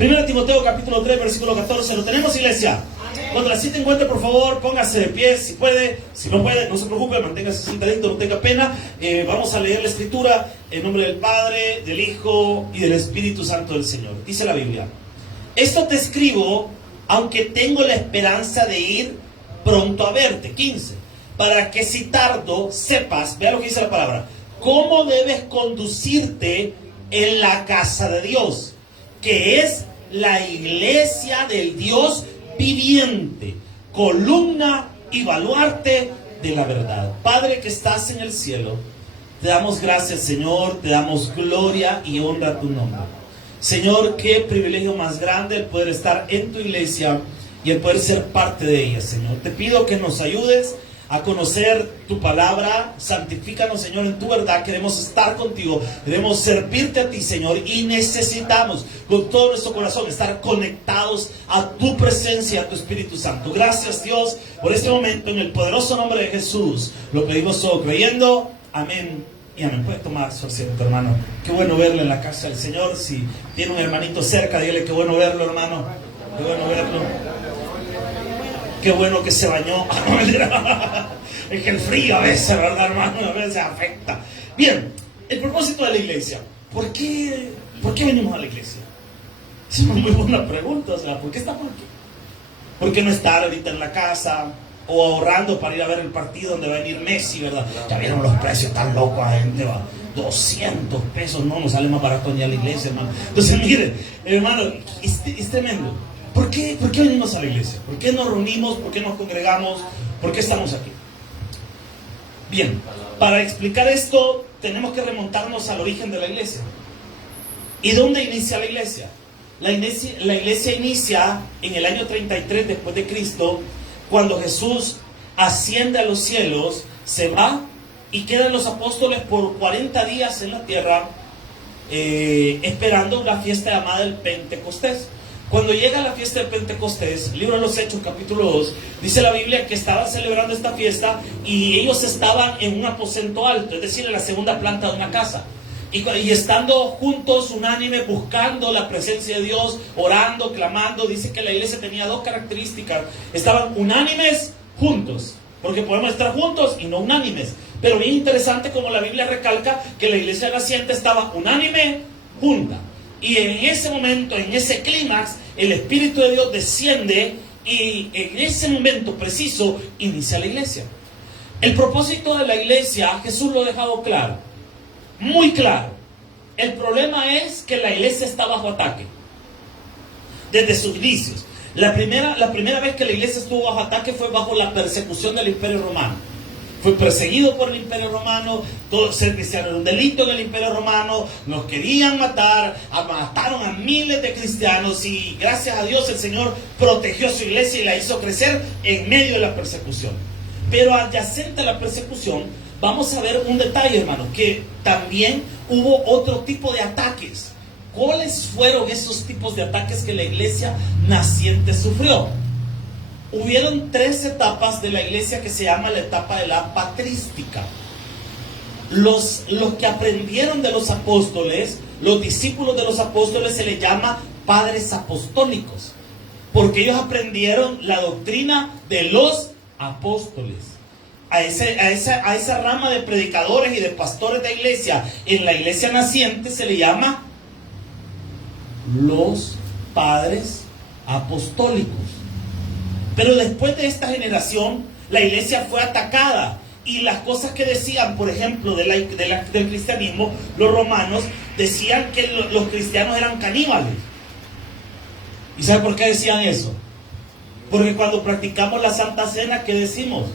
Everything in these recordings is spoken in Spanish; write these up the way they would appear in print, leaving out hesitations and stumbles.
1 Timoteo capítulo 3, versículo 14. ¿Lo tenemos, iglesia? Cuando la cita encuentre, por favor, póngase de pie, si puede. Si no puede, no se preocupe, manténgase sentadito, no tenga pena. Vamos a leer la escritura en nombre del Padre, del Hijo y del Espíritu Santo del Señor. Dice la Biblia: esto te escribo, aunque tengo la esperanza de ir pronto a verte. 15. Para que si tardo, sepas, vea lo que dice la palabra, cómo debes conducirte en la casa de Dios, que es la iglesia del Dios viviente, columna y baluarte de la verdad. Padre que estás en el cielo, te damos gracias, Señor, te damos gloria y honra a tu nombre. Señor, qué privilegio más grande el poder estar en tu iglesia y el poder ser parte de ella, Señor. Te pido que nos ayudes a conocer tu palabra. Santifícanos, Señor, en tu verdad. Queremos estar contigo, queremos servirte a ti, Señor, y necesitamos con todo nuestro corazón estar conectados a tu presencia, a tu Espíritu Santo. Gracias, Dios, por este momento, en el poderoso nombre de Jesús lo pedimos todo creyendo. Amén y amén. Puede tomar su asiento, hermano. Qué bueno verlo en la casa del Señor. Si tiene un hermanito cerca, dile: qué bueno verlo, hermano, qué bueno verlo. Qué bueno que se bañó. Es que el frío a veces, ¿verdad, hermano? A veces afecta. Bien, el propósito de la iglesia. ¿Por qué venimos a la iglesia? Es una muy buena pregunta. O sea, ¿por qué estamos aquí? ¿Por qué no estar ahorita en la casa o ahorrando para ir a ver el partido donde va a venir Messi, verdad? Ya vieron los precios tan locos, la gente va. 200 pesos, no nos sale más barato ni a la iglesia, hermano. Entonces, mire, hermano, es tremendo. ¿Por qué venimos a la iglesia? ¿Por qué nos reunimos? ¿Por qué nos congregamos? ¿Por qué estamos aquí? Bien, para explicar esto tenemos que remontarnos al origen de la iglesia. ¿Y dónde inicia la iglesia? La iglesia inicia en el año 33 después de Cristo, cuando Jesús asciende a los cielos, se va y quedan los apóstoles por 40 días en la tierra, esperando una fiesta llamada el Pentecostés. Cuando llega la fiesta de Pentecostés, libro de los Hechos, capítulo 2, dice la Biblia que estaban celebrando esta fiesta y ellos estaban en un aposento alto, es decir, en la segunda planta de una casa. Y estando juntos, unánime, buscando la presencia de Dios, orando, clamando. Dice que la iglesia tenía dos características: estaban unánimes, juntos, porque podemos estar juntos y no unánimes. Pero bien interesante como la Biblia recalca que la iglesia naciente estaba unánime, junta. Y en ese momento, en ese clímax, el Espíritu de Dios desciende y en ese momento preciso inicia la iglesia. El propósito de la iglesia, Jesús lo ha dejado claro, muy claro. El problema es que la iglesia está bajo ataque desde sus inicios. La primera vez que la iglesia estuvo bajo ataque fue bajo la persecución del Imperio Romano. Fue perseguido por el Imperio Romano. Todo ser cristiano era un delito en el Imperio Romano. Nos querían matar. Mataron a miles de cristianos. Y gracias a Dios el Señor protegió a su iglesia y la hizo crecer en medio de la persecución. Pero adyacente a la persecución, vamos a ver un detalle, hermano, que también hubo otro tipo de ataques. ¿Cuáles fueron esos tipos de ataques que la iglesia naciente sufrió? Hubieron 3 etapas de la iglesia que se llama la etapa de la patrística. Los que aprendieron de los apóstoles, los discípulos de los apóstoles, se les llama padres apostólicos, porque ellos aprendieron la doctrina de los apóstoles. A esa rama de predicadores y de pastores de iglesia en la iglesia naciente se le llama los padres apostólicos. Pero después de esta generación, la iglesia fue atacada y las cosas que decían, por ejemplo, del cristianismo, los romanos decían que los cristianos eran caníbales. ¿Y sabe por qué decían eso? Porque cuando practicamos la Santa Cena, ¿qué decimos?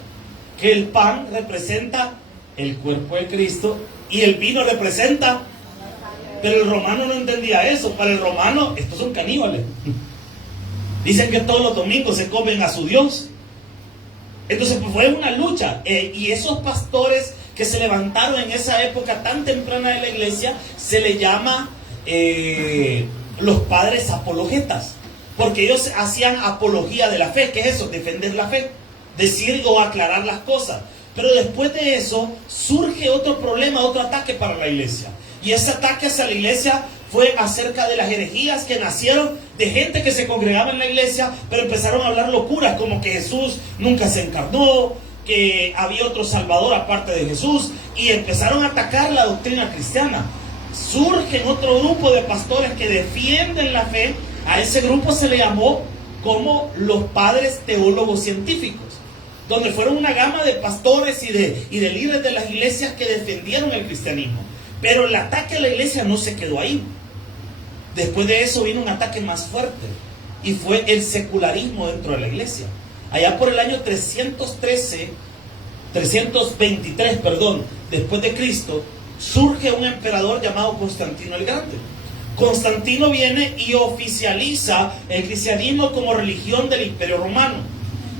Que el pan representa el cuerpo de Cristo y el vino representa. Pero el romano no entendía eso. Para el romano, estos son caníbales. Dicen que todos los domingos se comen a su Dios. Entonces pues fue una lucha. Y esos pastores que se levantaron en esa época tan temprana de la iglesia, se le llama los padres apologetas. Porque ellos hacían apología de la fe. ¿Qué es eso? Defender la fe. Decir o aclarar las cosas. Pero después de eso surge otro problema, otro ataque para la iglesia. Y ese ataque hacia la iglesia fue acerca de las herejías que nacieron de gente que se congregaba en la iglesia, pero empezaron a hablar locuras como que Jesús nunca se encarnó, que había otro Salvador aparte de Jesús, y empezaron a atacar la doctrina cristiana. Surge otro grupo de pastores que defienden la fe. A ese grupo se le llamó como los padres teólogos científicos, donde fueron una gama de pastores y de líderes de las iglesias que defendieron el cristianismo. Pero el ataque a la iglesia no se quedó ahí. Después de eso vino un ataque más fuerte, y fue el secularismo dentro de la iglesia. Allá por el año 323, después de Cristo, surge un emperador llamado Constantino el Grande. Constantino viene y oficializa el cristianismo como religión del Imperio Romano.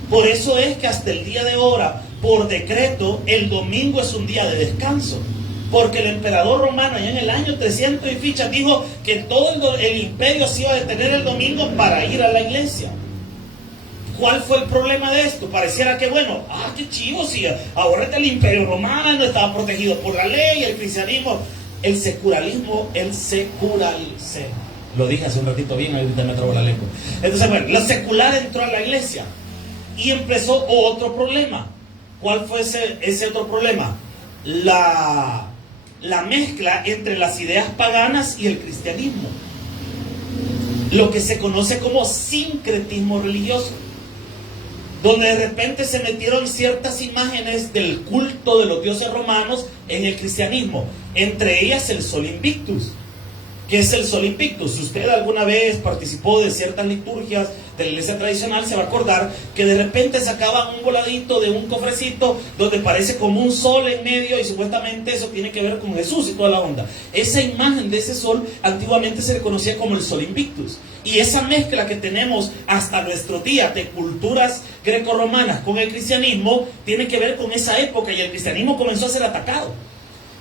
Por eso es que hasta el día de ahora, por decreto, el domingo es un día de descanso. Porque el emperador romano, ya en el año 300 y fichas, dijo que todo el imperio se iba a detener el domingo para ir a la iglesia. ¿Cuál fue el problema de esto? Pareciera que, bueno, qué chivo, si ahora el imperio romano estaba protegido por la ley, el cristianismo, el secularismo, lo dije hace un ratito bien, ahorita me trabo la lengua. Entonces, bueno, lo secular entró a la iglesia y empezó otro problema. ¿Cuál fue ese otro problema? La mezcla entre las ideas paganas y el cristianismo. Lo que se conoce como sincretismo religioso, donde de repente se metieron ciertas imágenes del culto de los dioses romanos en el cristianismo, entre ellas el Sol Invictus. ¿Qué es el Sol Invictus? Si usted alguna vez participó de ciertas liturgias de la iglesia tradicional, se va a acordar que de repente sacaban un voladito de un cofrecito donde parece como un sol en medio, y supuestamente eso tiene que ver con Jesús y toda la onda. Esa imagen de ese sol antiguamente se le conocía como el Sol Invictus. Y esa mezcla que tenemos hasta nuestros días de culturas grecorromanas con el cristianismo tiene que ver con esa época, y el cristianismo comenzó a ser atacado.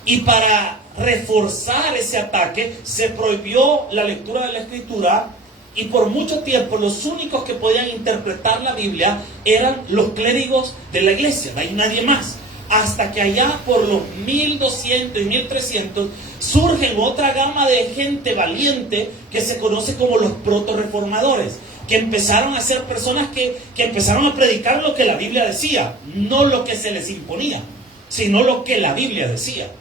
Y para reforzar ese ataque se prohibió la lectura de la escritura, y por mucho tiempo los únicos que podían interpretar la Biblia eran los clérigos de la iglesia, no hay nadie más. Hasta que allá por los 1200 y 1300 surgen otra gama de gente valiente que se conoce como los proto-reformadores, que empezaron a ser personas que empezaron a predicar lo que la Biblia decía, no lo que se les imponía, sino lo que la Biblia decía.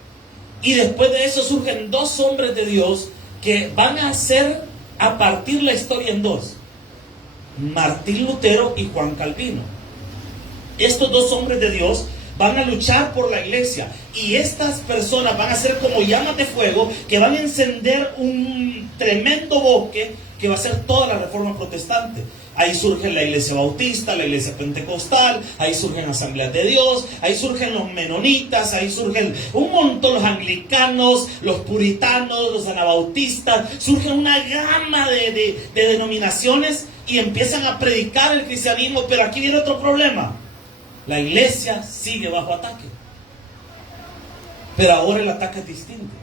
Y después de eso surgen dos hombres de Dios que van a partir la historia en dos: Martín Lutero y Juan Calvino. Estos dos hombres de Dios van a luchar por la iglesia, y estas personas van a ser como llamas de fuego que van a encender un tremendo bosque que va a ser toda la reforma protestante. Ahí surge la iglesia bautista, la iglesia pentecostal, ahí surgen las asambleas de Dios, ahí surgen los menonitas, ahí surgen un montón, los anglicanos, los puritanos, los anabautistas, surgen una gama de denominaciones y empiezan a predicar el cristianismo. Pero aquí viene otro problema: la iglesia sigue bajo ataque. Pero ahora el ataque es distinto,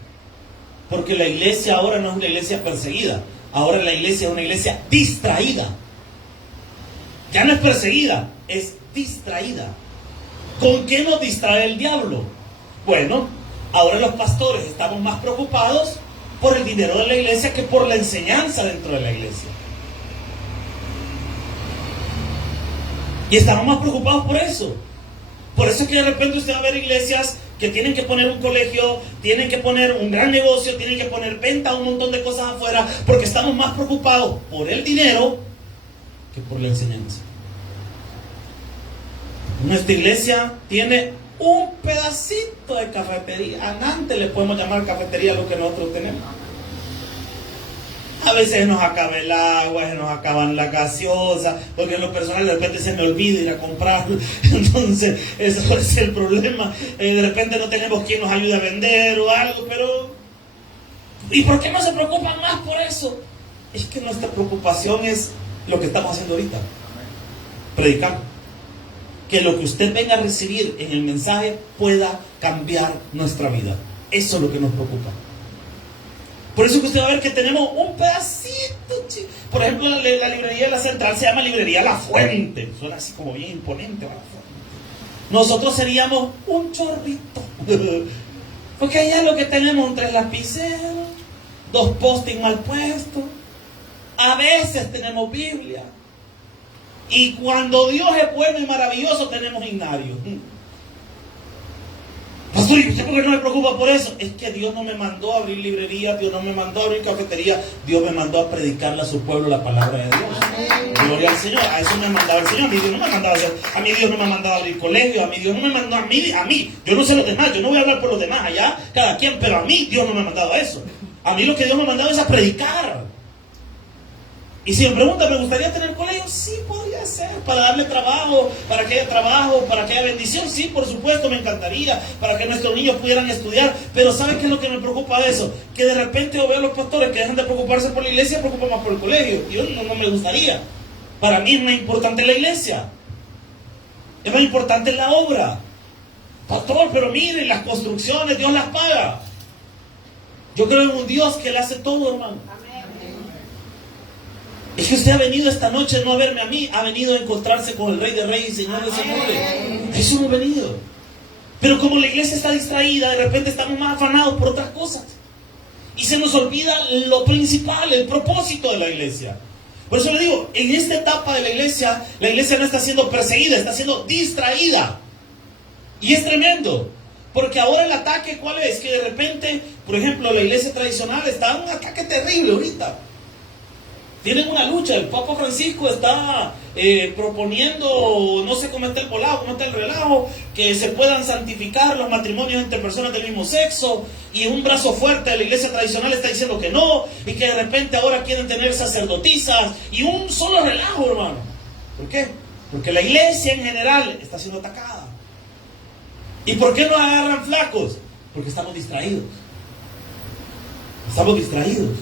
porque la iglesia ahora no es una iglesia perseguida, ahora la iglesia es una iglesia distraída. Ya no es perseguida, es distraída. ¿Con qué nos distrae el diablo? Bueno, ahora los pastores estamos más preocupados por el dinero de la iglesia que por la enseñanza dentro de la iglesia. Y estamos más preocupados por eso. Por eso es que de repente usted va a ver iglesias que tienen que poner un colegio, tienen que poner un gran negocio, tienen que poner venta, un montón de cosas afuera, porque estamos más preocupados por el dinero que por la enseñanza. Nuestra iglesia tiene un pedacito de cafetería. Antes le podemos llamar cafetería a lo que nosotros tenemos. A veces nos acaba el agua, se nos acaban la gaseosa, porque en lo personal de repente se me olvida ir a comprarlo. Entonces, eso es el problema. De repente no tenemos quien nos ayude a vender o algo, pero... ¿Y por qué no se preocupan más por eso? Es que nuestra preocupación es lo que estamos haciendo ahorita: predicar. Que lo que usted venga a recibir en el mensaje pueda cambiar nuestra vida. Eso es lo que nos preocupa. Por eso que usted va a ver que tenemos un pedacito. Por ejemplo, la librería de la Central se llama Librería La Fuente. Suena así como bien imponente. Nosotros seríamos un chorrito. Porque allá lo que tenemos entre lapiceros, 2 post-it mal puestos. A veces tenemos Biblia. Y cuando Dios es bueno y maravilloso, tenemos himnario. Pastor, ¿y usted por qué no me preocupa por eso? Es que Dios no me mandó a abrir librería, Dios no me mandó a abrir cafetería, Dios me mandó a predicarle a su pueblo la palabra de Dios. Amén. Gloria al Señor. A eso me mandaba el Señor. A mí Dios no me mandaba a mí Dios no me mandaba a abrir colegio, a mí Dios no me mandó a mí. Yo no sé los demás, yo no voy a hablar por los demás allá, cada quien, pero a mí Dios no me ha mandado a eso. A mí lo que Dios me ha mandado es a predicar. Y si me preguntan, ¿me gustaría tener colegio? Sí, podría ser, para darle trabajo, para que haya bendición. Sí, por supuesto, me encantaría, para que nuestros niños pudieran estudiar. Pero ¿sabes qué es lo que me preocupa de eso? Que de repente yo veo a los pastores que dejan de preocuparse por la iglesia, se preocupan más por el colegio. Y yo no me gustaría. Para mí es más importante la iglesia. Es más importante la obra. Pastor, pero miren, las construcciones, Dios las paga. Yo creo en un Dios que le hace todo, hermano. Es que usted ha venido esta noche no a verme a mí, ha venido a encontrarse con el Rey de Reyes y Señor de Señores. Eso hemos venido. Pero como la iglesia está distraída, de repente estamos más afanados por otras cosas. Y se nos olvida lo principal, el propósito de la iglesia. Por eso le digo, en esta etapa de la iglesia no está siendo perseguida, está siendo distraída. Y es tremendo. Porque ahora el ataque, ¿cuál es? Que de repente, por ejemplo, la iglesia tradicional está en un ataque terrible ahorita. Tienen una lucha, el Papa Francisco está proponiendo, no sé cómo está el volado, cómo está el relajo, que se puedan santificar los matrimonios entre personas del mismo sexo, y un brazo fuerte de la iglesia tradicional está diciendo que no, y que de repente ahora quieren tener sacerdotisas, y un solo relajo, hermano. ¿Por qué? Porque la iglesia en general está siendo atacada. ¿Y por qué nos agarran flacos? Porque estamos distraídos. Estamos distraídos.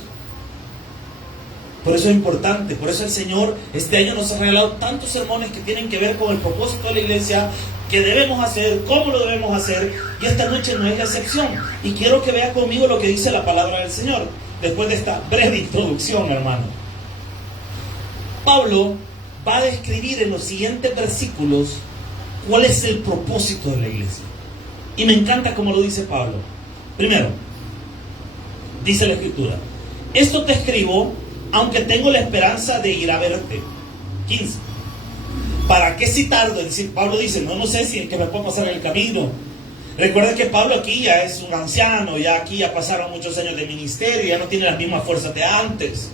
Por eso es importante, por eso el Señor este año nos ha regalado tantos sermones que tienen que ver con el propósito de la iglesia, qué debemos hacer, cómo lo debemos hacer, y esta noche no es la excepción. Y quiero que vea conmigo lo que dice la palabra del Señor, después de esta breve introducción, hermano. Pablo va a describir en los siguientes versículos cuál es el propósito de la iglesia. Y me encanta cómo lo dice Pablo. Primero, dice la Escritura: esto te escribo aunque tengo la esperanza de ir a verte. 15. ¿Para qué si tardo? Es decir, Pablo dice, no sé si es que me puedo pasar en el camino. Recuerden que Pablo aquí ya es un anciano, ya aquí ya pasaron muchos años de ministerio, ya no tiene las mismas fuerzas de antes.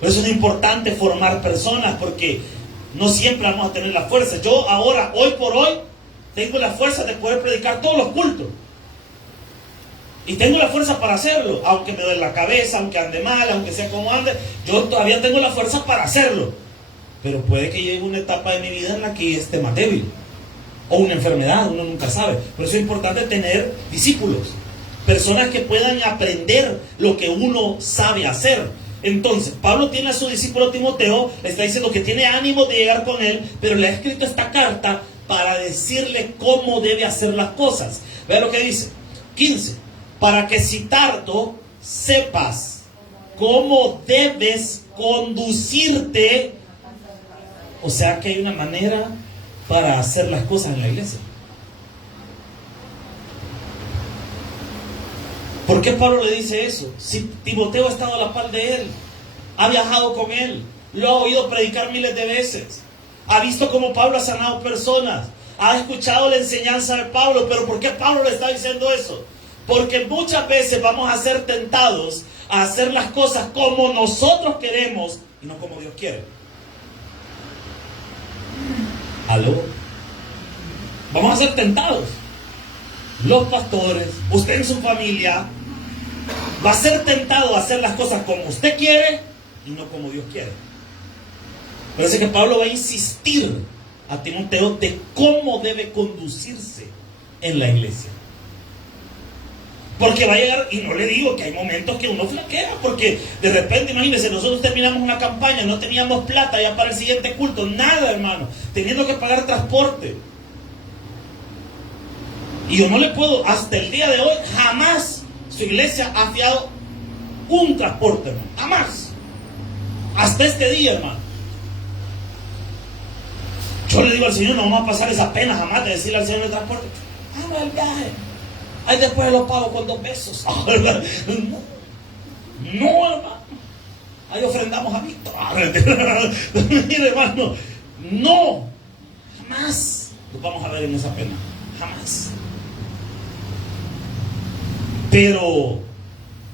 Por eso es importante formar personas, porque no siempre vamos a tener la fuerza. Yo ahora, hoy por hoy, tengo la fuerza de poder predicar todos los cultos. Y tengo la fuerza para hacerlo, aunque me duele la cabeza, aunque ande mal, aunque sea como ande, yo todavía tengo la fuerza para hacerlo. Pero puede que llegue una etapa de mi vida en la que esté más débil, o una enfermedad, uno nunca sabe. Por eso es importante tener discípulos, personas que puedan aprender lo que uno sabe hacer. Entonces, Pablo tiene a su discípulo Timoteo, le está diciendo que tiene ánimo de llegar con él, pero le ha escrito esta carta para decirle cómo debe hacer las cosas. Vea lo que dice, 15. Para que si tardo, sepas cómo debes conducirte. O sea que hay una manera para hacer las cosas en la iglesia. ¿Por qué Pablo le dice eso? Si Timoteo ha estado a la par de él, ha viajado con él, lo ha oído predicar miles de veces, ha visto cómo Pablo ha sanado personas, ha escuchado la enseñanza de Pablo. ¿Pero por qué Pablo le está diciendo eso? Porque muchas veces vamos a ser tentados a hacer las cosas como nosotros queremos y no como Dios quiere. ¿Aló? Vamos a ser tentados. Los pastores, usted en su familia, va a ser tentado a hacer las cosas como usted quiere y no como Dios quiere. Parece que Pablo va a insistir a Timoteo de cómo debe conducirse en la iglesia. Porque va a llegar, y no le digo que hay momentos que uno flaquea, porque de repente, imagínense, nosotros terminamos una campaña, no teníamos plata ya para el siguiente culto, nada, hermano, teniendo que pagar transporte. Y yo no le puedo, hasta el día de hoy, jamás su iglesia ha fiado un transporte, hermano, jamás. Hasta este día, hermano. Yo le digo al Señor, no vamos a pasar esa pena jamás de decirle al Señor el transporte, no, el viaje. Ahí después lo pago con 2 pesos. No. No, hermano. Ahí ofrendamos a Víctor. Mire, hermano, no, jamás nos vamos a ver en esa pena, jamás. Pero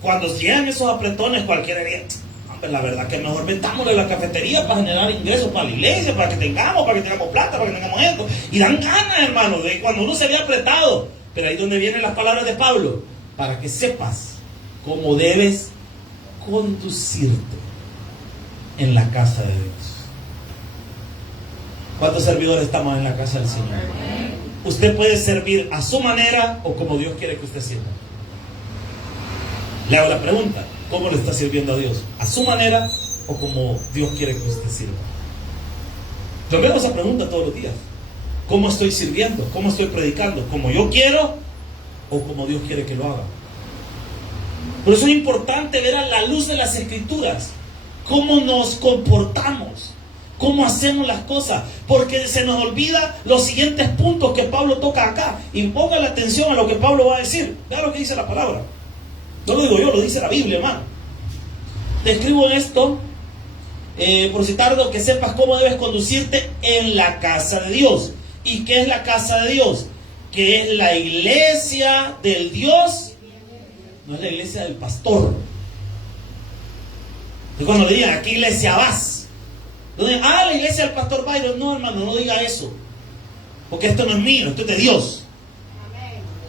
cuando llegan esos apretones, cualquiera diría, hombre, la verdad que mejor metámosle la cafetería para generar ingresos para la iglesia, para que tengamos plata, para que tengamos esto. Y dan ganas, hermano, de cuando uno se ve apretado. Pero ahí es donde vienen las palabras de Pablo, para que sepas cómo debes conducirte en la casa de Dios. ¿Cuántos servidores estamos en la casa del Señor? Usted puede servir a su manera o como Dios quiere que usted sirva. Le hago la pregunta, ¿cómo le está sirviendo a Dios? ¿A su manera o como Dios quiere que usted sirva? Yo veo esa pregunta todos los días. ¿Cómo estoy sirviendo? ¿Cómo estoy predicando? ¿Como yo quiero o como Dios quiere que lo haga? Por eso es importante ver a la luz de las Escrituras cómo nos comportamos, cómo hacemos las cosas, porque se nos olvida los siguientes puntos que Pablo toca acá. Y ponga la atención a lo que Pablo va a decir. Vea lo que dice la palabra. No lo digo yo, lo dice la Biblia, hermano. Te escribo esto por si tardo, que sepas cómo debes conducirte en la casa de Dios. ¿Y qué es la casa de Dios? Que es la iglesia del Dios. No es la iglesia del pastor. Y cuando le digan, ¿a qué iglesia vas? No digan, la iglesia del pastor Byron. No, hermano, no diga eso. Porque esto no es mío, esto es de Dios.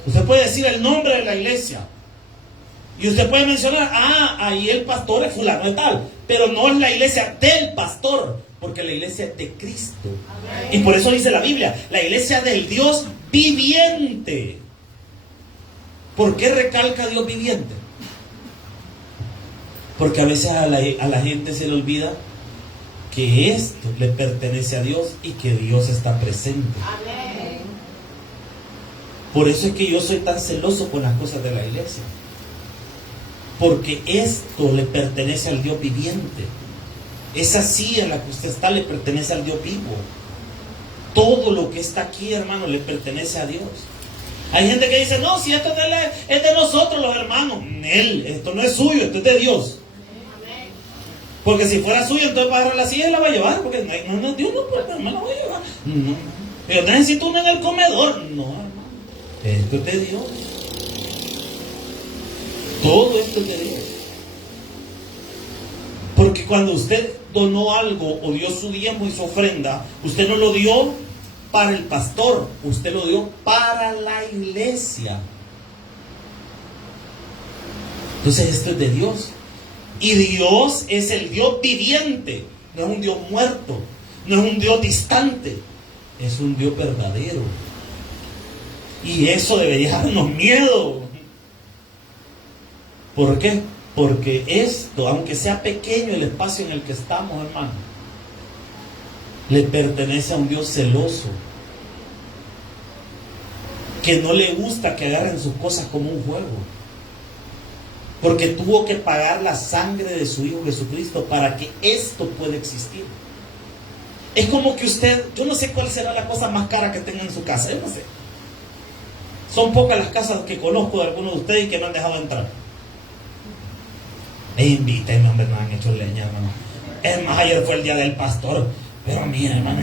Usted puede decir el nombre de la iglesia. Y usted puede mencionar, ahí el pastor es fulano de tal. Pero no es la iglesia del pastor, porque la iglesia es de Cristo. Y por eso dice la Biblia, la iglesia del Dios viviente. ¿Por qué recalca Dios viviente? Porque a veces a la gente se le olvida que esto le pertenece a Dios y que Dios está presente. Amén. Por eso es que yo soy tan celoso con las cosas de la iglesia. Porque esto le pertenece al Dios viviente. Esa silla en la que usted está le pertenece al Dios vivo. Todo lo que está aquí, hermano, le pertenece a Dios. Hay gente que dice, no, si esto es de nosotros los hermanos. Esto no es suyo, esto es de Dios. Porque si fuera suyo, entonces para agarrar la silla la va a llevar. Porque Dios no puede, no la voy a llevar. No. Pero necesito uno en el comedor. No, hermano. Esto es de Dios. Todo esto es de Dios. Porque cuando usted donó algo o dio su diezmo y su ofrenda, usted no lo dio para el pastor, usted lo dio para la iglesia. Entonces esto es de Dios. Y Dios es el Dios viviente, no es un Dios muerto, no es un Dios distante, es un Dios verdadero. Y eso debería darnos miedo. ¿Por qué? Porque esto, aunque sea pequeño el espacio en el que estamos, hermano, le pertenece a un Dios celoso, que no le gusta que agarren sus cosas como un juego. Porque tuvo que pagar la sangre de su Hijo Jesucristo para que esto pueda existir. Es como que usted, yo no sé cuál será la cosa más cara que tenga en su casa, yo no sé. Son pocas las casas que conozco de algunos de ustedes y que me han dejado entrar. Invítenme, hombre, no han hecho leña, hermano. Es más, ayer fue el día del pastor. Pero mira, hermano,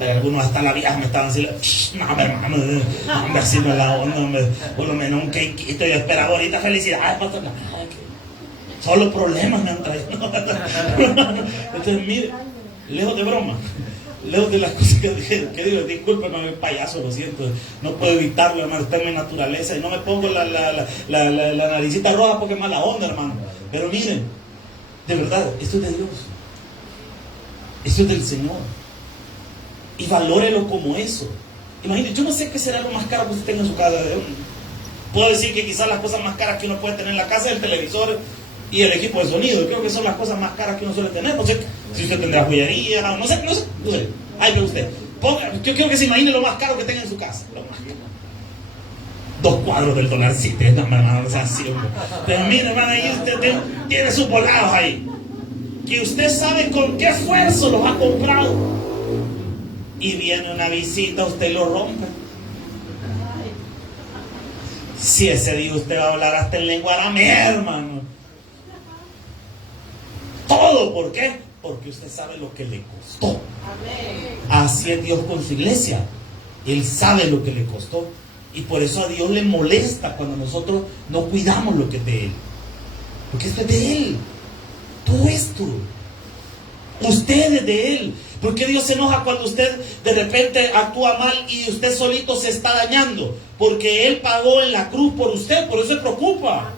algunos hasta la vieja me estaban diciendo, no, hermano, hombre, así no es la onda, hombre. Por lo menos un cakeito, yo esperaba ahorita felicidad, pastor. Solo problemas me han traído. Entonces, mire, lejos de broma, lejos de las cosas que digo, discúlpeme, payaso, lo siento, no puedo evitarlo, hermano, está en mi naturaleza. Y no me pongo la naricita roja porque es mala onda, hermano. Pero miren, de verdad, esto es de Dios. Esto es del Señor. Y valórelo como eso. Imagínate, yo no sé qué será lo más caro que usted tenga en su casa. Puedo decir que quizás las cosas más caras que uno puede tener en la casa es el televisor y el equipo de sonido. Yo creo que son las cosas más caras que uno suele tener, ¿no es cierto? Si usted tendrá joyería, no sé. Ahí ve usted. Yo quiero que se imagine lo más caro que tenga en su casa. Lo más caro. 2 cuadros del Dollar City, no, hermano, no sea así, hombre. Pero mire, hermano, ahí usted tiene sus volados ahí. Que usted sabe con qué esfuerzo los ha comprado. Y viene una visita, usted lo rompe. Si ese día usted va a hablar hasta en lengua aramea, hermano. todo. ¿Por qué? Porque usted sabe lo que le costó. Amén. Así es Dios con su iglesia. Él sabe lo que le costó. Y por eso a Dios le molesta cuando nosotros no cuidamos lo que es de Él. Porque esto es de Él. Todo esto. Usted es de Él. ¿Por qué Dios se enoja cuando usted de repente actúa mal y usted solito se está dañando? Porque Él pagó en la cruz por usted, por eso se preocupa.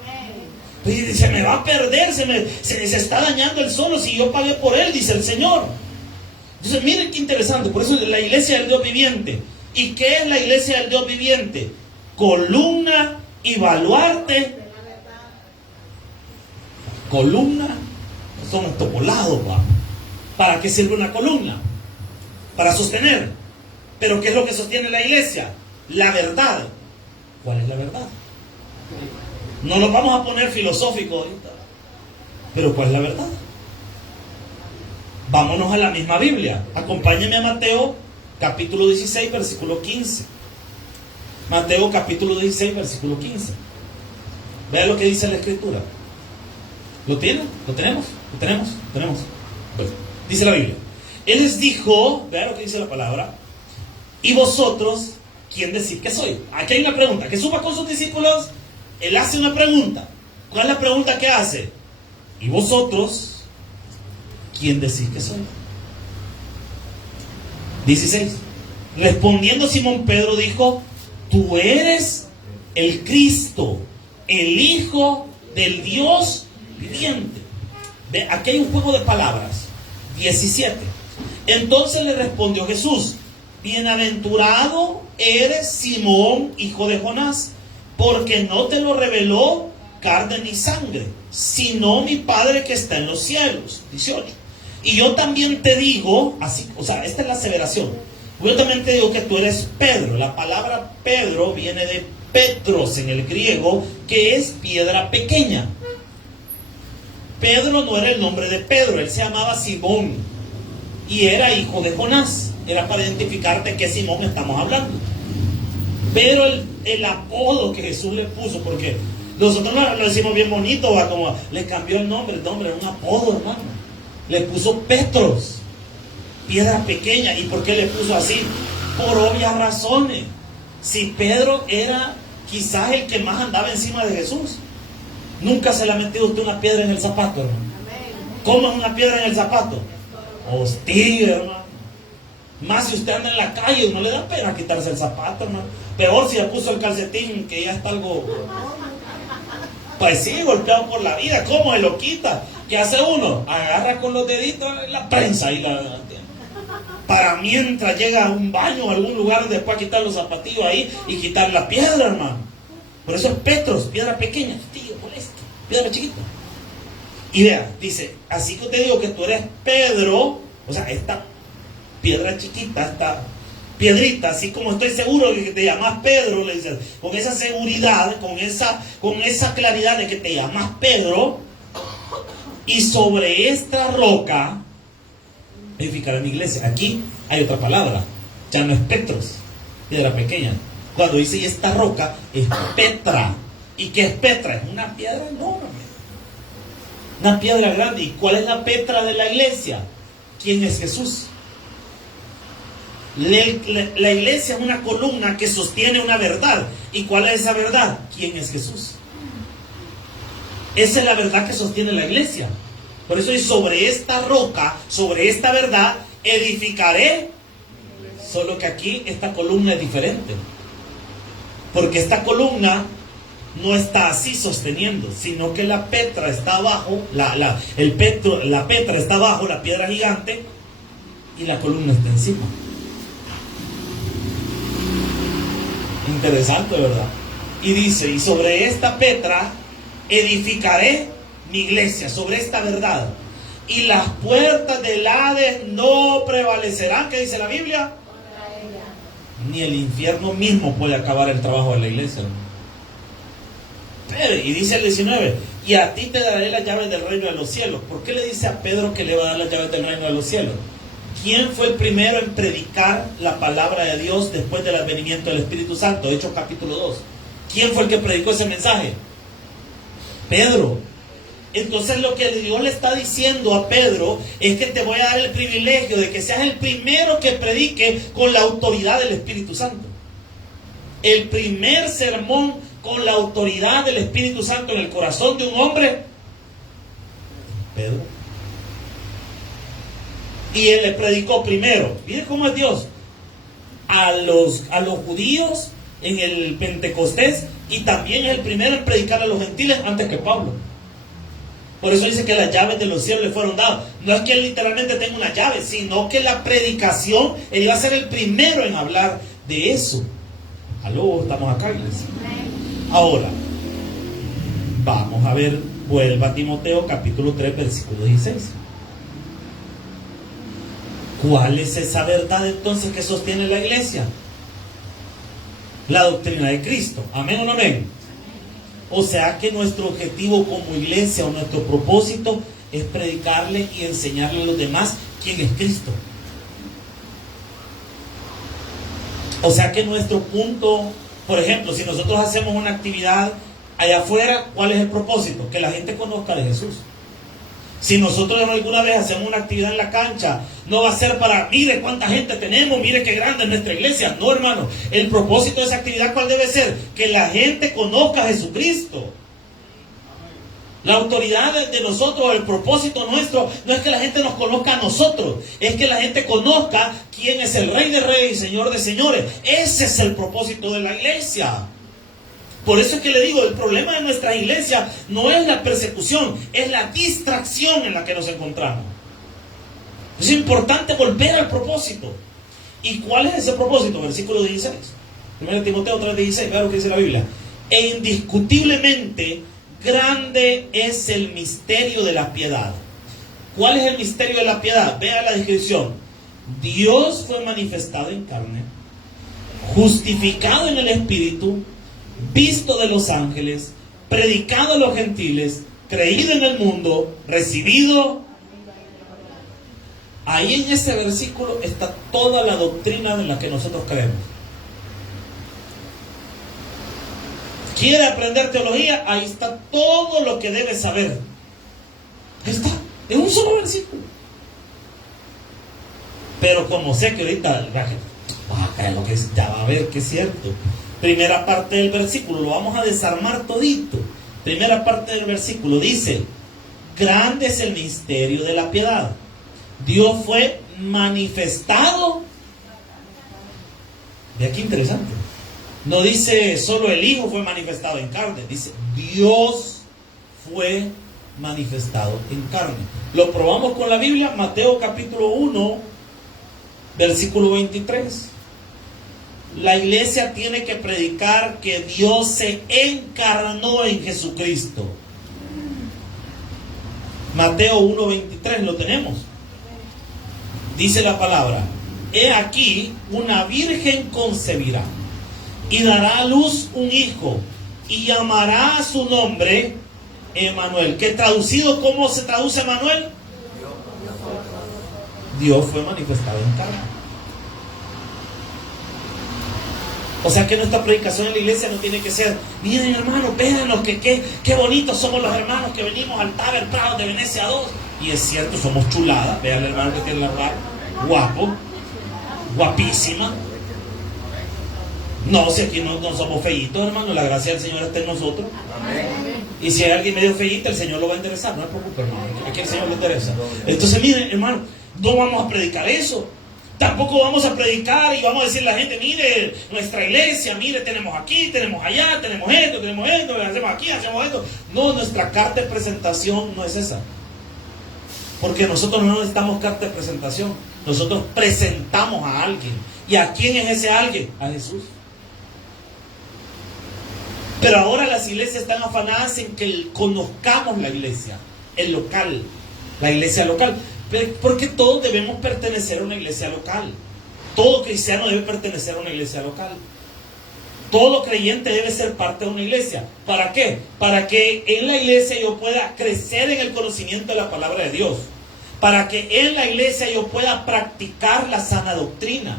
Y se me va a perder, se está dañando Él solo si yo pagué por Él, dice el Señor. Entonces miren qué interesante. Por eso la iglesia del Dios viviente. ¿Y qué es la iglesia del Dios viviente? Columna y baluarte. Columna, son estopolados, ¿va? ¿Para qué sirve una columna? Para sostener. ¿Pero qué es lo que sostiene la iglesia? La verdad. ¿Cuál es la verdad? No nos vamos a poner filosóficos ahorita. ¿Pero cuál es la verdad? Vámonos a la misma Biblia. Acompáñenme a Mateo capítulo 16, versículo 15. Mateo capítulo 16, versículo 15. Vea lo que dice la Escritura. ¿Lo tienen? ¿Lo tenemos? ¿Lo tenemos? ¿Lo tenemos? Bueno, dice la Biblia. Él les dijo, vea lo que dice la palabra, y vosotros, ¿quién decís que soy? Aquí hay una pregunta. Jesús va con sus discípulos, Él hace una pregunta. ¿Cuál es la pregunta que hace? Y vosotros, ¿quién decís que soy? 16. Respondiendo Simón Pedro dijo, tú eres el Cristo, el Hijo del Dios viviente. Ve, aquí hay un juego de palabras. 17. Entonces le respondió Jesús, bienaventurado eres Simón, hijo de Jonás, porque no te lo reveló carne ni sangre, sino mi Padre que está en los cielos. 18. Y yo también te digo, así, o sea, esta es la aseveración. Yo también te digo que tú eres Pedro. La palabra Pedro viene de Petros en el griego, que es piedra pequeña. Pedro no era el nombre de Pedro, él se llamaba Simón y era hijo de Jonás. Era para identificar de qué Simón estamos hablando. Pero el apodo que Jesús le puso, porque nosotros lo decimos bien bonito, ¿va? Como le cambió el nombre era un apodo, hermano. Le puso Petros, piedra pequeña. ¿Y por qué le puso así? Por obvias razones. Si Pedro era quizás el que más andaba encima de Jesús, nunca se le ha metido usted una piedra en el zapato, hermano. ¿Cómo es una piedra en el zapato? Hostia, hermano. Más si usted anda en la calle, no le da pena quitarse el zapato, hermano. Peor si le puso el calcetín, que ya está algo, pues sí, golpeado por la vida. ¿Cómo se lo quita? ¿Qué hace uno? Agarra con los deditos la prensa y para mientras llega a un baño o algún lugar, después quitar los zapatillos ahí y quitar la piedra, hermano. Por eso es Petros, piedra pequeña, tío, molesto, piedra chiquita. Y vea, dice, así que te digo que tú eres Pedro, o sea, esta piedra chiquita, esta piedrita, así como estoy seguro de que te llamas Pedro, le dice, con esa seguridad, con esa claridad de que te llamas Pedro, y sobre esta roca edificaré mi iglesia. Aquí hay otra palabra, ya no es Petros, piedra pequeña. Cuando dice y esta roca es Petra. ¿Y qué es Petra? Es una piedra enorme, una piedra grande. ¿Y cuál es la Petra de la iglesia? ¿Quién es Jesús? La iglesia es una columna que sostiene una verdad. ¿Y cuál es esa verdad? ¿Quién es Jesús? Esa es la verdad que sostiene la iglesia. Por eso, y sobre esta roca, sobre esta verdad, edificaré. Solo que aquí esta columna es diferente. Porque esta columna no está así sosteniendo, sino que la Petra está abajo, la Petra está abajo, la piedra gigante, y la columna está encima. Interesante, ¿verdad? Y dice, y sobre esta Petra edificaré mi iglesia, sobre esta verdad. Y las puertas del Hades no prevalecerán. ¿Qué dice la Biblia? Ni el infierno mismo puede acabar el trabajo de la iglesia. Pero, y dice el 19, y a ti te daré las llaves del reino de los cielos. ¿Por qué le dice a Pedro que le va a dar las llaves del reino de los cielos? ¿Quién fue el primero en predicar la palabra de Dios después del advenimiento del Espíritu Santo? Hechos capítulo 2. ¿Quién fue el que predicó ese mensaje? Pedro. Entonces lo que Dios le está diciendo a Pedro es que te voy a dar el privilegio de que seas el primero que predique con la autoridad del Espíritu Santo. El primer sermón con la autoridad del Espíritu Santo en el corazón de un hombre, Pedro. Y él le predicó primero. Miren cómo es Dios. A los judíos en el Pentecostés, y también es el primero en predicar a los gentiles antes que Pablo. Por eso dice que las llaves de los cielos le fueron dadas. No es que él literalmente tenga una llave, sino que la predicación, él iba a ser el primero en hablar de eso. Aló, estamos acá, iglesia. Ahora, vamos a ver, vuelva a Timoteo capítulo 3, versículo 16. ¿Cuál es esa verdad entonces que sostiene la iglesia? La doctrina de Cristo. ¿Amén o no amén? O sea que nuestro objetivo como iglesia o nuestro propósito es predicarle y enseñarle a los demás quién es Cristo. O sea que nuestro punto, por ejemplo, si nosotros hacemos una actividad allá afuera, ¿cuál es el propósito? Que la gente conozca de Jesús. Si nosotros alguna vez hacemos una actividad en la cancha, no va a ser para, mire cuánta gente tenemos, mire qué grande es nuestra iglesia. No, hermano. El propósito de esa actividad, ¿cuál debe ser? Que la gente conozca a Jesucristo. La autoridad de nosotros, el propósito nuestro, no es que la gente nos conozca a nosotros, es que la gente conozca quién es el Rey de Reyes y Señor de Señores. Ese es el propósito de la iglesia. Por eso es que le digo, el problema de nuestra iglesia no es la persecución, es la distracción en la que nos encontramos. Es importante volver al propósito. ¿Y cuál es ese propósito? Versículo 16. 1 Timoteo 3:16, vea lo que dice la Biblia. E indiscutiblemente grande es el misterio de la piedad. ¿Cuál es el misterio de la piedad? Vea la descripción. Dios fue manifestado en carne, justificado en el Espíritu, visto de los ángeles, predicado a los gentiles, creído en el mundo, recibido. Ahí en ese versículo está toda la doctrina en la que nosotros creemos. ¿Quiere aprender teología? Ahí está todo lo que debe saber. Ahí está, en un solo versículo. Pero como sé que ahorita lo que es, ya va a ver que es cierto. Primera parte del versículo, lo vamos a desarmar todito. Primera parte del versículo dice: grande es el misterio de la piedad. Dios fue manifestado. Ve aquí interesante. No dice solo el Hijo fue manifestado en carne, dice Dios fue manifestado en carne. Lo probamos con la Biblia, Mateo capítulo 1, versículo 23. La iglesia tiene que predicar que Dios se encarnó en Jesucristo. Mateo 1:23, lo tenemos. Dice la palabra: he aquí, una virgen concebirá y dará a luz un hijo, y llamará a su nombre Emmanuel. Que traducido, ¿cómo se traduce Emmanuel? Dios fue manifestado en carne. O sea que nuestra predicación en la iglesia no tiene que ser: miren hermanos, véanos qué bonitos somos los hermanos que venimos al Taber Prado de Venecia 2. Y es cierto, somos chuladas. Vean al hermano que tiene la barba, guapo, guapísima. No, si aquí no somos feitos, hermano, la gracia del Señor está en nosotros. Amén. Y si hay alguien medio feíto, el Señor lo va a interesar, no se preocupe, hermano, aquí el Señor le interesa. Entonces miren, hermano, no vamos a predicar eso. Tampoco vamos a predicar y vamos a decirle a la gente: mire nuestra iglesia, mire, tenemos aquí, tenemos allá, tenemos esto, hacemos aquí, hacemos esto. No, nuestra carta de presentación no es esa. Porque nosotros no necesitamos carta de presentación. Nosotros presentamos a alguien. ¿Y a quién es ese alguien? A Jesús. Pero ahora las iglesias están afanadas en que conozcamos la iglesia, el local, la iglesia local. Porque todos debemos pertenecer a una iglesia local. Todo cristiano debe pertenecer a una iglesia local. Todo creyente debe ser parte de una iglesia. ¿Para qué? Para que en la iglesia yo pueda crecer en el conocimiento de la palabra de Dios. Para que en la iglesia yo pueda practicar la sana doctrina.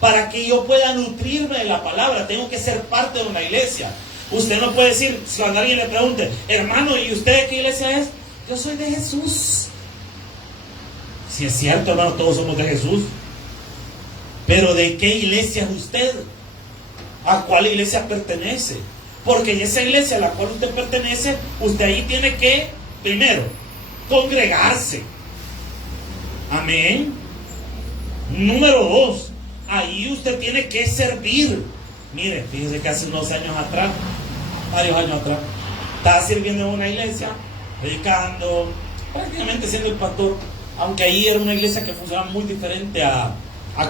Para que yo pueda nutrirme de la palabra, tengo que ser parte de una iglesia. Usted no puede decir, si cuando alguien le pregunte: hermano, ¿y usted qué iglesia es? yo soy de Jesús. Si es cierto, hermano, todos somos de Jesús. Pero ¿de qué iglesia es usted? ¿A cuál iglesia pertenece? Porque en esa iglesia a la cual usted pertenece, usted ahí tiene que, primero, congregarse. Amén. Número 2, ahí usted tiene que servir. Mire, fíjese que hace unos años atrás, varios años atrás, estaba sirviendo en una iglesia, predicando, prácticamente siendo el pastor, aunque ahí era una iglesia que funcionaba muy diferente a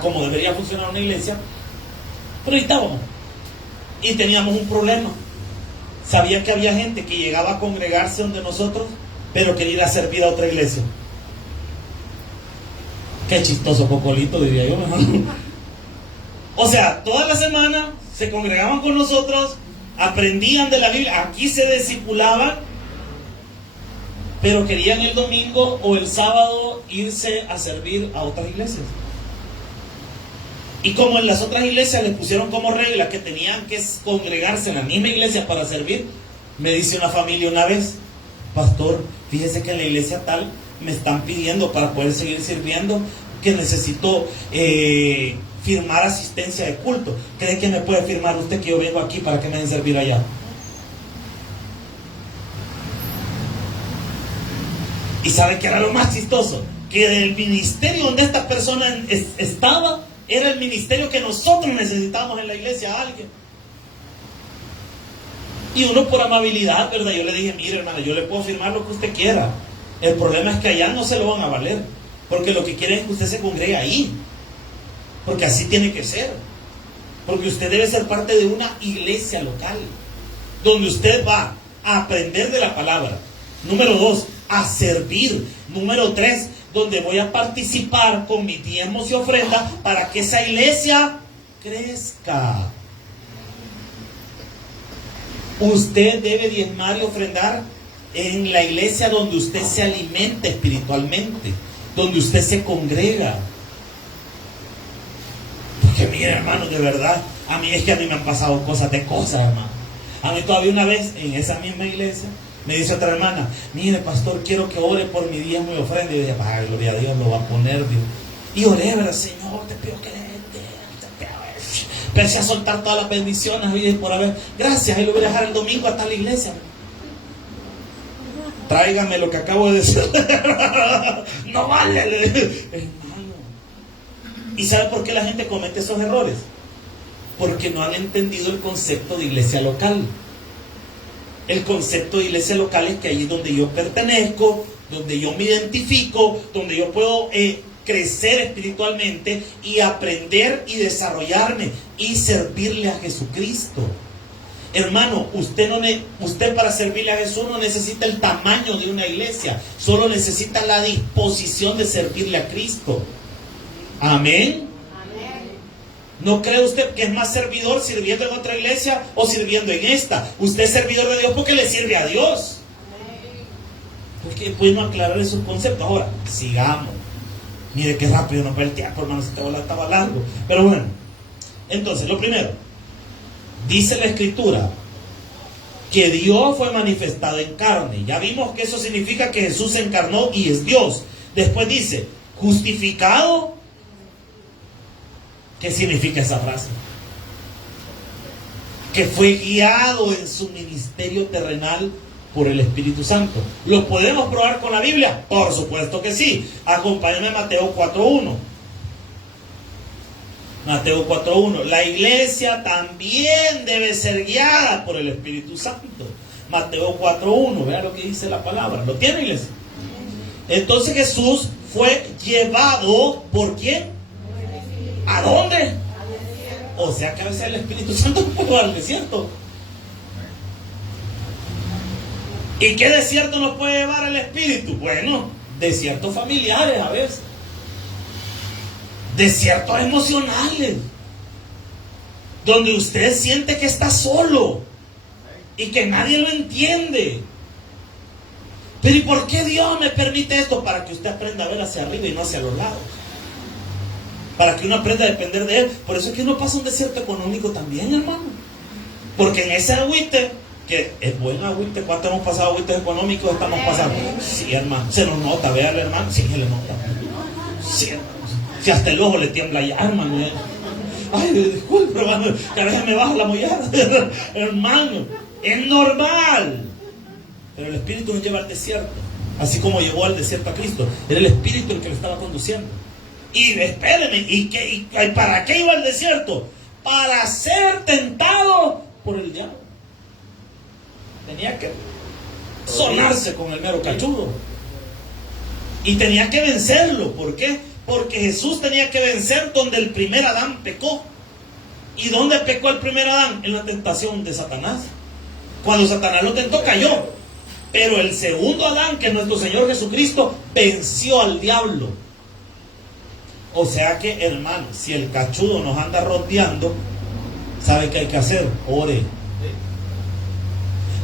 como debería funcionar una iglesia. Pero ahí estábamos y teníamos un problema. Sabía que había gente que llegaba a congregarse donde nosotros, pero quería ir a servir a otra iglesia. Qué chistoso cocolito, diría yo, hermano. O sea, toda la semana se congregaban con nosotros, aprendían de la Biblia, aquí se discipulaban, pero querían el domingo o el sábado irse a servir a otras iglesias. Y como en las otras iglesias les pusieron como regla que tenían que congregarse en la misma iglesia para servir, me dice una familia una vez: pastor, fíjese que en la iglesia tal me están pidiendo para poder seguir sirviendo que necesito firmar asistencia de culto. ¿Cree que me puede firmar usted que yo vengo aquí para que me den servir allá? Y ¿sabe qué era lo más chistoso? Que del ministerio donde esta persona estaba era el ministerio que nosotros necesitábamos en la iglesia a alguien. Y uno por amabilidad, ¿verdad? Yo le dije: mire, hermano, yo le puedo firmar lo que usted quiera. El problema es que allá no se lo van a valer, porque lo que quieren es que usted se congregue ahí, porque así tiene que ser. Porque usted debe ser parte de una iglesia local, donde usted va a aprender de la palabra. Número 2, a servir. Número 3, donde voy a participar con mis diezmos y ofrendas para que esa iglesia crezca. Usted debe diezmar y ofrendar en la iglesia donde usted se alimenta espiritualmente, donde usted se congrega. Porque mire, hermano, de verdad, a mí me han pasado cosas, hermano. A mí todavía una vez en esa misma iglesia me dice otra hermana: mire, pastor, quiero que ore por mi diezmo y ofrenda. Y yo dije: ay, gloria a Dios, lo va a poner, Dios. Y oré, ¿verdad? Señor, te pido que empecé a soltar todas las bendiciones y por haber, gracias, y lo voy a dejar el domingo hasta la iglesia. Tráigame lo que acabo de decir. No vale, hermano. ¿Y sabe por qué la gente comete esos errores? Porque no han entendido el concepto de iglesia local. El concepto de iglesia local es que ahí es donde yo pertenezco, donde yo me identifico, donde yo puedo crecer espiritualmente y aprender y desarrollarme y servirle a Jesucristo. Hermano, usted para servirle a Jesús no necesita el tamaño de una iglesia, solo necesita la disposición de servirle a Cristo. Amén. ¿No cree usted que es más servidor sirviendo en otra iglesia o sirviendo en esta? Usted es servidor de Dios porque le sirve a Dios. Porque podemos aclarar esos conceptos. Ahora, sigamos. Mire qué rápido nos va el tiempo, hermano, si estaba largo. Pero bueno, entonces, lo primero, dice la Escritura que Dios fue manifestado en carne. Ya vimos que eso significa que Jesús se encarnó y es Dios. Después dice, justificado. ¿Qué significa esa frase? Que fue guiado en su ministerio terrenal por el Espíritu Santo. ¿Lo podemos probar con la Biblia? Por supuesto que sí. Acompáñame a Mateo 4.1. Mateo 4.1. La iglesia también debe ser guiada por el Espíritu Santo. Mateo 4.1. Vea lo que dice la palabra. ¿Lo tiene, iglesia? Entonces Jesús fue llevado ¿por quién? ¿A dónde? O sea que a veces el Espíritu Santo puede ir al desierto. ¿Y qué desierto nos puede llevar el Espíritu? Bueno, desiertos familiares a veces, desiertos emocionales, donde usted siente que está solo y que nadie lo entiende. Pero ¿y por qué Dios me permite esto? Para que usted aprenda a ver hacia arriba y no hacia los lados, para que uno aprenda a depender de Él. Por eso es que uno pasa un desierto económico también, hermano, porque en ese agüite Que es buen agüite. ¿Cuánto hemos pasado agüites económicos? Estamos pasando. Sí, hermano. Se nos nota, vea el hermano. Sí, se le nota. Sí, hermano. Si hasta el ojo le tiembla ya, hermano. Ay, disculpe, hermano. Que a veces me baja la mollada. Hermano, es normal. Pero el Espíritu nos lleva al desierto. Así como llevó al desierto a Cristo. Era el Espíritu el que le estaba conduciendo. Y espérenme, ¿y para qué iba al desierto? Para ser tentado por el diablo. Tenía que sonarse con el mero cachudo. Y tenía que vencerlo. ¿Por qué? Porque Jesús tenía que vencer donde el primer Adán pecó. ¿Y dónde pecó el primer Adán? En la tentación de Satanás. Cuando Satanás lo tentó, cayó. Pero el segundo Adán, que es nuestro Señor Jesucristo, venció al diablo. O sea que, hermano, si el cachudo nos anda rodeando, ¿sabe qué hay que hacer? Ore.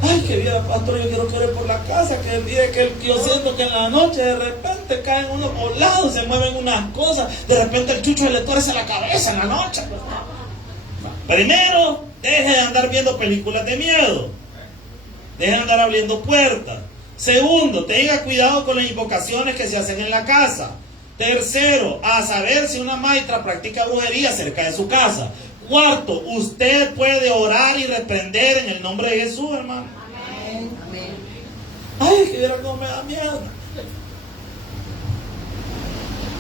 Ay, que vida, pastor, yo quiero correr por la casa, que el día que yo siento que en la noche de repente caen unos volados, se mueven unas cosas, de repente el chucho se le tuerce la cabeza en la noche. Primero, deje de andar viendo películas de miedo. Deje de andar abriendo puertas. Segundo, tenga cuidado con las invocaciones que se hacen en la casa. Tercero, a saber si una maestra practica brujería cerca de su casa. Cuarto, usted puede orar y reprender en el nombre de Jesús, hermano. Amén. Ay, que viera cómo me da miedo.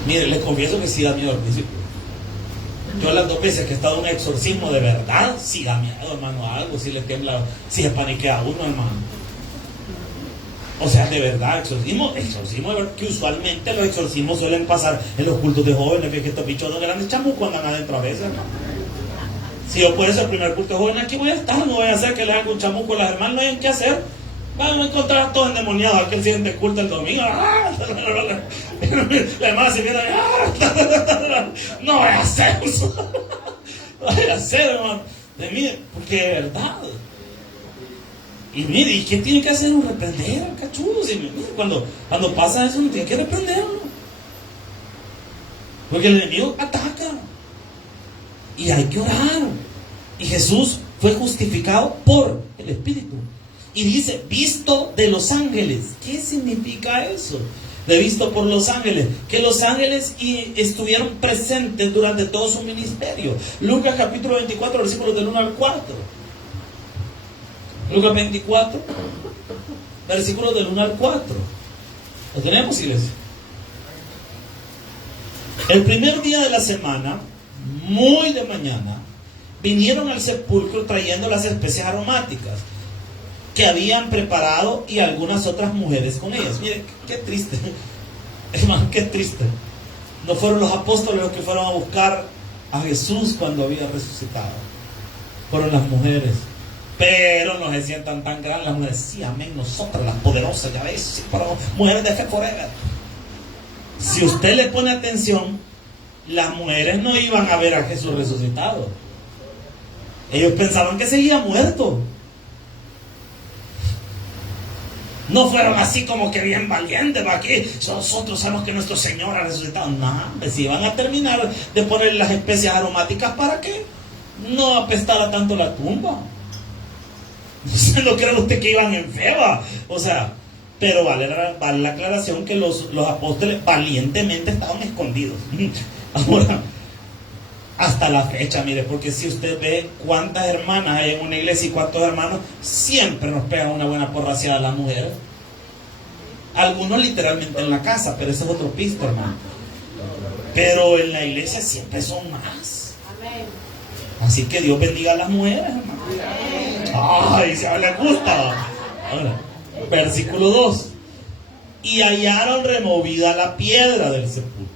Mire, les confieso que sí da miedo al principio. Yo las 2 veces que he estado en un exorcismo de verdad, sí da miedo, hermano, algo, si le tiembla, si se paniquea uno, hermano. O sea, de verdad, exorcismo, que usualmente los exorcismos suelen pasar en los cultos de jóvenes, que estos bichos grandes chamucos andan adentro a veces, hermano. Si yo puedo ser el primer culto de jóvenes, aquí voy a estar, no voy a hacer que les haga un chamuco a las hermanas, no hay qué hacer. Van a encontrar a todos endemoniados aquel siguiente culto el domingo. La hermana se viene, no voy a hacer eso. No voy a hacer, hermano. Mire, porque de verdad. Y mire, ¿y qué tiene que hacer? Un reprender al cachudo. Mire, cuando pasa eso, no tiene que reprenderlo. Porque el enemigo ataca. Y hay que orar. Y Jesús fue justificado por el Espíritu. Y dice, visto de los ángeles. ¿Qué significa eso? De visto por los ángeles. Que los ángeles estuvieron presentes durante todo su ministerio. Lucas capítulo 24, versículos del 1 al 4. Lucas 24, versículos del 1 al 4. ¿Lo tenemos, iglesia? El primer día de la semana, muy de mañana, vinieron al sepulcro trayendo las especias aromáticas que habían preparado y algunas otras mujeres con ellas. Miren, qué triste, hermano, qué triste. No fueron los apóstoles los que fueron a buscar a Jesús cuando había resucitado. Fueron las mujeres. Pero no se sientan tan grandes las mujeres. Sí, amén, nosotras las poderosas, ya ves, sí, pero mujeres de fe forever. Si usted le pone atención, las mujeres no iban a ver a Jesús resucitado. Ellos pensaban que seguía muerto. No fueron así como que bien valientes, aquí nosotros sabemos que nuestro Señor ha resucitado. No, si iban a terminar de poner las especias aromáticas, ¿para qué? No apestara tanto la tumba. No cree usted que iban en feba. O sea, pero vale la aclaración que los apóstoles valientemente estaban escondidos. Ahora, hasta la fecha, mire, porque si usted ve cuántas hermanas hay en una iglesia y cuántos hermanos, siempre nos pegan una buena porraciada a las mujeres. Algunos literalmente en la casa, pero ese es otro pisto, hermano. Pero en la iglesia siempre son más. Así que Dios bendiga a las mujeres, hermano. Ay, si a les gusta. Ahora, versículo 2. Y hallaron removida la piedra del sepulcro.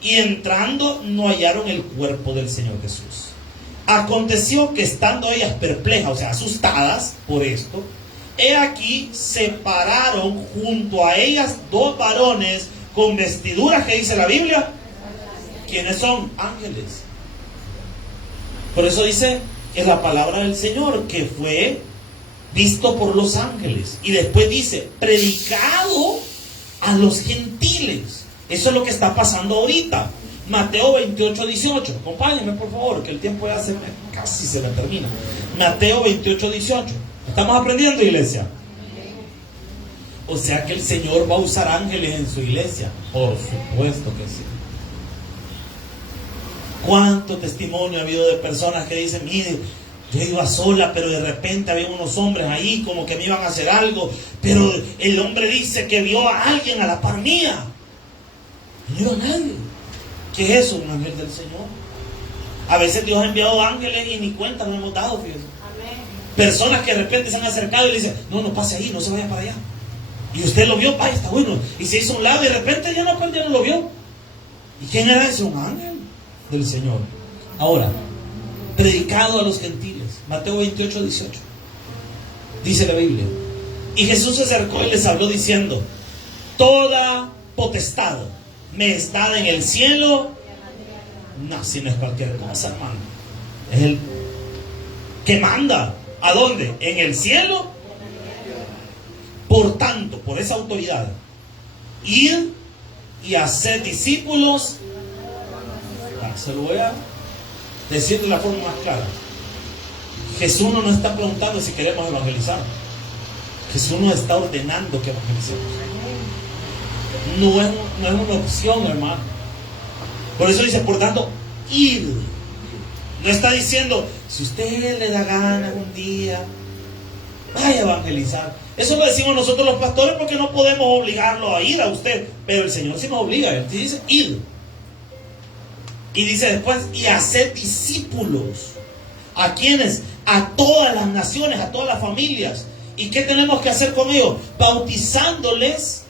Y entrando no hallaron el cuerpo del Señor Jesús. Aconteció que estando ellas perplejas, o sea, asustadas por esto, he aquí se pararon junto a ellas 2 varones con vestiduras, que dice la Biblia. ¿Quiénes son? Ángeles. Por eso dice, es la palabra del Señor, que fue visto por los ángeles. Y después dice, predicado a los gentiles. Eso es lo que está pasando ahorita. Mateo 28, 18. Acompáñenme, por favor, que el tiempo ya casi se me termina. Mateo 28, 18. ¿Estamos aprendiendo, iglesia? O sea que el Señor va a usar ángeles en su iglesia. Por supuesto que sí. ¿Cuánto testimonio ha habido de personas que dicen, mire, yo iba sola, pero de repente había unos hombres ahí como que me iban a hacer algo, pero el hombre dice que vio a alguien a la par mía? No vio a nadie. ¿Qué es eso? Un ángel del Señor. A veces Dios ha enviado ángeles y ni cuenta nos hemos dado, fíjense. Personas que de repente se han acercado y le dicen, no, no pase ahí, no se vaya para allá. Y usted lo vio, vaya, está bueno. Y se hizo a un lado y de repente ya no lo vio. ¿Y quién era ese? Un ángel del Señor. Ahora, predicado a los gentiles. Mateo 28, 18. Dice la Biblia. Y Jesús se acercó y les habló diciendo, toda potestad me es dada en el cielo. No, si no es cualquier cosa, hermano. Es el que manda. ¿A dónde? En el cielo. Por tanto, por esa autoridad, ir y hacer discípulos. Se lo voy a decir de la forma más clara. Jesús no nos está preguntando si queremos evangelizar. Jesús nos está ordenando que evangelicemos. No es una opción, hermano. Por eso dice, por tanto, ir. No está diciendo, si usted le da gana un día, vaya a evangelizar. Eso lo decimos nosotros los pastores porque no podemos obligarlo a ir a usted. Pero el Señor sí nos obliga. Él dice, ir. Y dice después, y hacer discípulos. ¿A quiénes? A todas las naciones, a todas las familias. ¿Y qué tenemos que hacer con ellos? Bautizándolos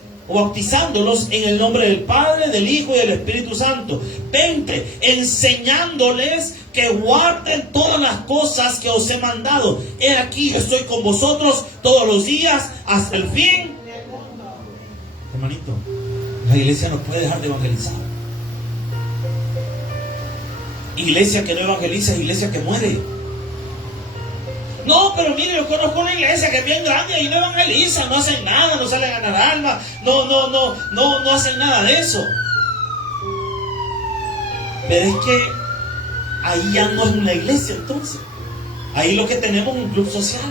en el nombre del Padre, del Hijo y del Espíritu Santo. 20. Enseñándoles que guarden todas las cosas que os he mandado. He aquí, yo estoy con vosotros todos los días hasta el fin. Hermanito, la iglesia no puede dejar de evangelizar. Iglesia que no evangeliza es iglesia que muere. No, pero mire, yo conozco una iglesia que es bien grande y no evangeliza, no hacen nada, no salen a ganar almas, no hacen nada de eso. Pero es que ahí ya no es una iglesia entonces. Ahí lo que tenemos es un club social.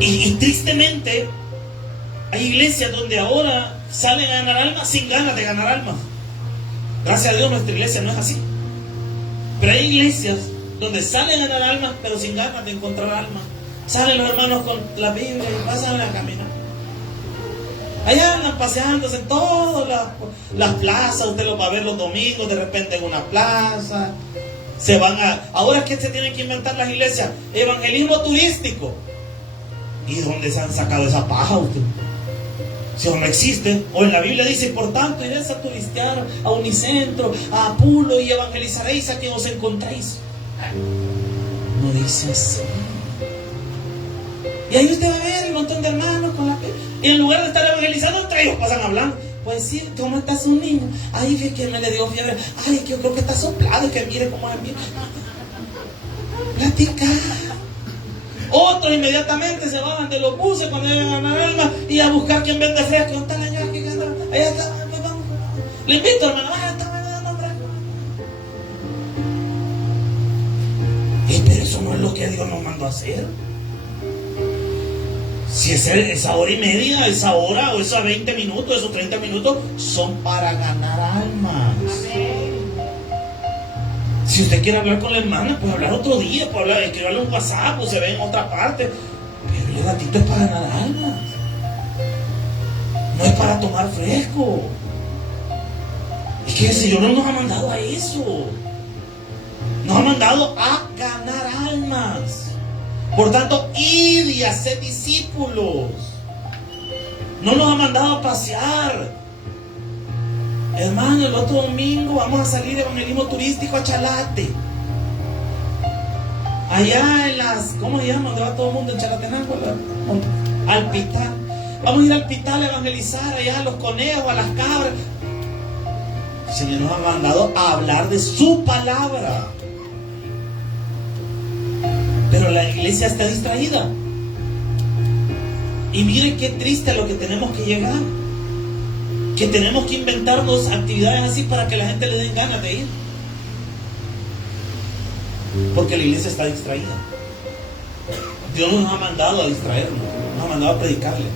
Y tristemente hay iglesias donde ahora salen a ganar almas sin ganas de ganar almas. Gracias a Dios nuestra iglesia no es así. Pero hay iglesias donde salen a ganar almas pero sin ganas de encontrar almas. Salen los hermanos con la Biblia y pasan a caminar. Allá andan paseándose en todas las plazas. Usted los va a ver los domingos, de repente en una plaza. Se van a... Ahora es que se tienen que inventar las iglesias. Evangelismo turístico. ¿Y dónde se han sacado esa paja usted? Si no existe. O en la Biblia dice, por tanto, iréis a turistear a Unicentro, a Apulo y evangelizaréis a quien os encontréis. No dice así. Y ahí usted va a ver un montón de hermanos con la... Y en lugar de estar evangelizando, entre ellos pasan hablando. Pues sí, ¿cómo está su niño? Ay, que me le dio fiebre. Ay, que yo creo que está soplado y que mire cómo es. Platica. Otros inmediatamente se bajan de los buses cuando llegan a ganar alma y a buscar quien vende fresco. ¿Dónde está la señora que gana? Allá está, vamos. Le invito, hermano. Pero eso no es lo que Dios nos mandó a hacer. Si esa hora y media, esa hora o esos 20 minutos, esos 30 minutos son para ganar almas. Si usted quiere hablar con la hermana, pues hablar otro día, pues hablar, escribirle un WhatsApp, pues se ve en otra parte. Pero el ratito es para ganar almas. No es para tomar fresco. Es que el Señor no nos ha mandado a eso. Nos ha mandado a ganar almas. Por tanto, ir y hacer discípulos. No nos ha mandado a pasear. Hermano, el otro domingo vamos a salir de evangelismo turístico a Chalate. Allá en las... ¿Cómo se llama? ¿Dónde va todo el mundo en Chalatenango? Al Pital. Vamos a ir al Pital a evangelizar allá a los conejos, a las cabras. El Señor nos ha mandado a hablar de su palabra. Pero la iglesia está distraída. Y miren qué triste a lo que tenemos que llegar. Que tenemos que inventarnos actividades así para que la gente le den ganas de ir. Porque la iglesia está distraída. Dios no nos ha mandado a distraernos, nos ha mandado a predicarle,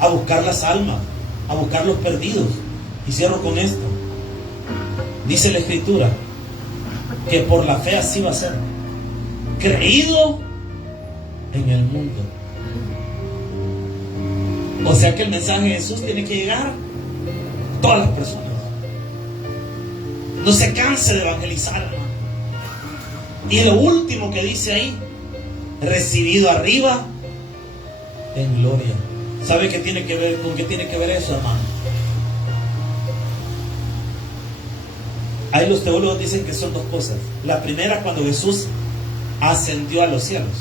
a buscar las almas, a buscar los perdidos. Y cierro con esto. Dice la Escritura que por la fe así va a ser. Creído en el mundo. O sea que el mensaje de Jesús tiene que llegar a todas las personas. No se canse de evangelizar, hermano. Y lo último que dice ahí, recibido arriba en gloria. ¿Sabe qué tiene que ver, con qué tiene que ver eso, hermano? Ahí los teólogos dicen que son dos cosas. La primera, cuando Jesús ascendió a los cielos.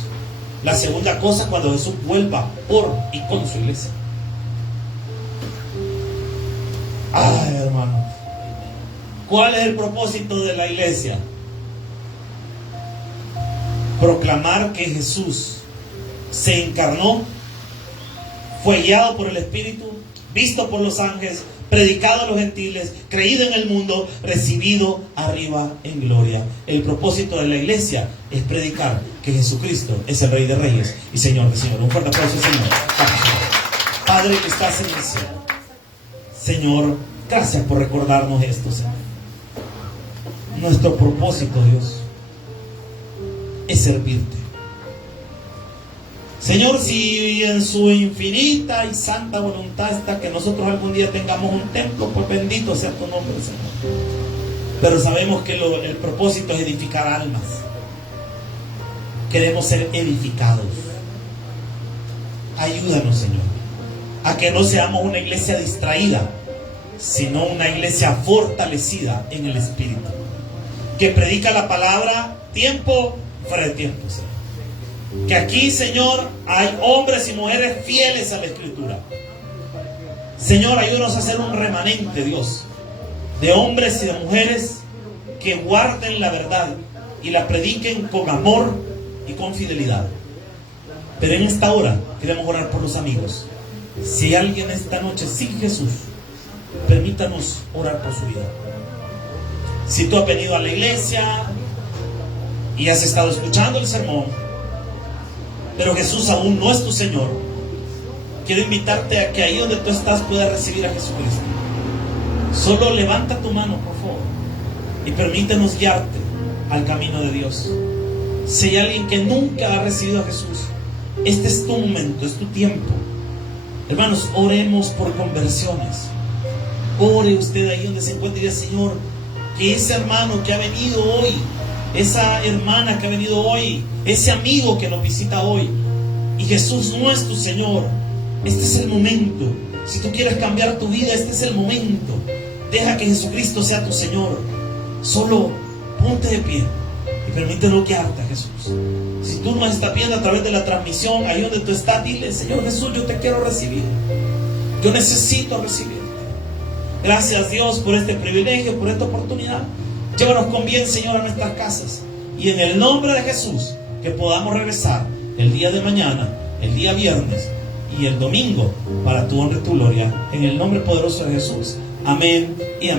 La segunda cosa, cuando Jesús vuelva por y con su iglesia. Ay, hermano, ¿cuál es el propósito de la iglesia? Proclamar que Jesús se encarnó, fue guiado por el Espíritu, visto por los ángeles, predicado a los gentiles, creído en el mundo, recibido arriba en gloria. El propósito de la iglesia es predicar que Jesucristo es el Rey de Reyes y Señor de Señores. Un fuerte aplauso, Señor. Padre que estás en el cielo, Señor, gracias por recordarnos esto, Señor. Nuestro propósito, Dios, es servirte. Señor, si en su infinita y santa voluntad está que nosotros algún día tengamos un templo, pues bendito sea tu nombre, Señor. Pero sabemos que el propósito es edificar almas. Queremos ser edificados. Ayúdanos, Señor, a que no seamos una iglesia distraída, sino una iglesia fortalecida en el Espíritu, que predica la palabra tiempo fuera de tiempo, Señor. Que aquí, Señor, hay hombres y mujeres fieles a la Escritura. Señor, ayúdanos a ser un remanente, Dios, de hombres y de mujeres que guarden la verdad y la prediquen con amor y con fidelidad. Pero en esta hora queremos orar por los amigos. Si hay alguien esta noche sin Jesús, permítanos orar por su vida. Si tú has venido a la iglesia y has estado escuchando el sermón, pero Jesús aún no es tu Señor, quiero invitarte a que ahí donde tú estás puedas recibir a Jesucristo. Solo levanta tu mano, por favor, y permítenos guiarte al camino de Dios. Si hay alguien que nunca ha recibido a Jesús, este es tu momento, es tu tiempo. Hermanos, oremos por conversiones. Ore usted ahí donde se encuentre y diga: Señor, que ese hermano que ha venido hoy, esa hermana que ha venido hoy, ese amigo que nos visita hoy, y Jesús no es tu Señor, este es el momento. Si tú quieres cambiar tu vida, este es el momento. Deja que Jesucristo sea tu Señor. Solo ponte de pie y permítelo guiarte a Jesús. Si tú nos estás viendo a través de la transmisión, ahí donde tú estás, dile: Señor Jesús, yo te quiero recibir. Yo necesito recibirte. Gracias, Dios, por este privilegio, por esta oportunidad. Llévanos con bien, Señor, a nuestras casas. Y en el nombre de Jesús, que podamos regresar el día de mañana, el día viernes y el domingo para tu honra y tu gloria. En el nombre poderoso de Jesús. Amén y amén.